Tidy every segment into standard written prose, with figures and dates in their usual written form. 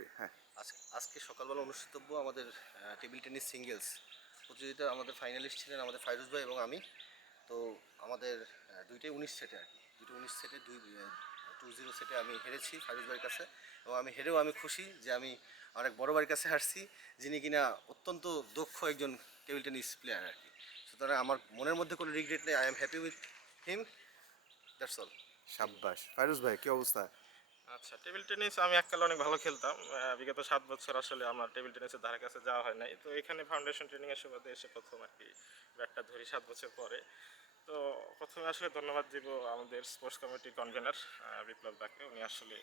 Free. হ্যাঁ, আজকে সকালবেলা অনুষ্ঠিতব্য আমাদের টেবিল টেনিস সিঙ্গেলস প্রতিযোগিতা আমাদের ফাইনালিস্ট ছিলেন আমাদের ফাইরুজ ভাই এবং আমি। তো আমাদের দুইটাই 19 সেটে আর কি, দুটো 19 সেটে 2-0 সেটে আমি হেরেছি ফাইরুজ ভাইয়ের কাছে। এবং আমি হেরেও আমি খুশি যে আমি অনেক বড় ভাইয়ের কাছে হারছি, যিনি কিনা অত্যন্ত দক্ষ একজন টেবিল টেনিস প্লেয়ার আর কি। সুতরাং আমার মনের মধ্যে কোনো রিগ্রেট নেই, I am happy with him, that's all. সাব্বাস। ফাইরুজ ভাই কি অবস্থা? আচ্ছা, টেবিল টেনিস আমি এককালে অনেক ভালো খেলতাম। বিগত 7 বছর আসলে আমার টেবিল টেনিসের ধারে কাছে যাওয়া হয় নাই। তো এখানে ফাউন্ডেশন ট্রেনিংয়ের সুবাদে এসে প্রথম আর কি ব্যাটটা ধরি 7 বছর পরে। তো প্রথমে আসলে ধন্যবাদ দিব আমাদের স্পোর্টস কমিটির কনভেনার বিপ্লব দাকে। উনি আসলে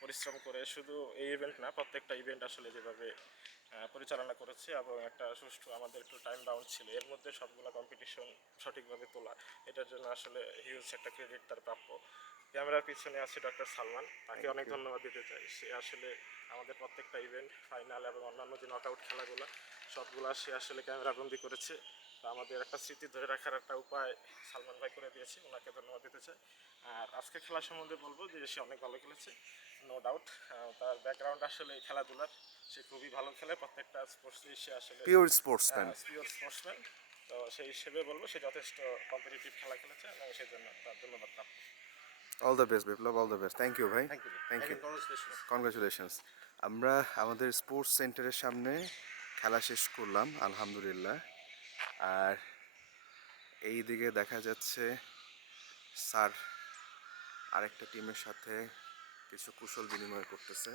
পরিশ্রম করে শুধু এই ইভেন্ট না, প্রত্যেকটা ইভেন্ট আসলে যেভাবে পরিচালনা করেছে এবং একটা সুষ্ঠু, আমাদের একটু টাইম বাউন্ড ছিল, এর মধ্যে সবগুলো কম্পিটিশন সঠিকভাবে তোলা, এটার জন্য আসলে হিউজ একটা ক্রেডিট তার প্রাপ্য। ক্যামেরার পিছনে আছে ডক্টর সালমান, তাকে অনেক ধন্যবাদ দিতে চাই। সে আসলে আমাদের প্রত্যেকটা ইভেন্ট, ফাইনাল এবং অন্যান্য যে নকআউট খেলাগুলো সবগুলো সে আসলে ক্যামেরাবন্দি করেছে। তো আমাদের একটা স্মৃতি ধরে রাখার একটা উপায় সালমান ভাই করে দিয়েছে, ওনাকে ধন্যবাদ দিতে চাই। আর আজকে খেলা সম্বন্ধে বলবো যে সে অনেক ভালো খেলেছে, নো ডাউট। তার ব্যাকগ্রাউন্ড আসলে খেলাধুলার, সে খুবই ভালো খেলে, প্রত্যেকটা স্পোর্টসই সে আসলে পিওর স্পোর্টসম্যান। Pure sportsman. তো সেই হিসেবে বলবো সে যথেষ্ট কম্পিটিটিভ খেলা খেলেছে এবং সেই জন্য তার ধন্যবাদ প্রাপ্য। All the best Biplab, all the best. Thank you ভাই, thank you, thank you, congratulation. Congratulations. আমরা আমাদের স্পোর্টস সেন্টারের সামনে খেলা শেষ করলাম আলহামদুলিল্লাহ। আর এই দিকে দেখা যাচ্ছে স্যার আরেকটা টিমের সাথে কিছু কুশল বিনিময় করতেছে।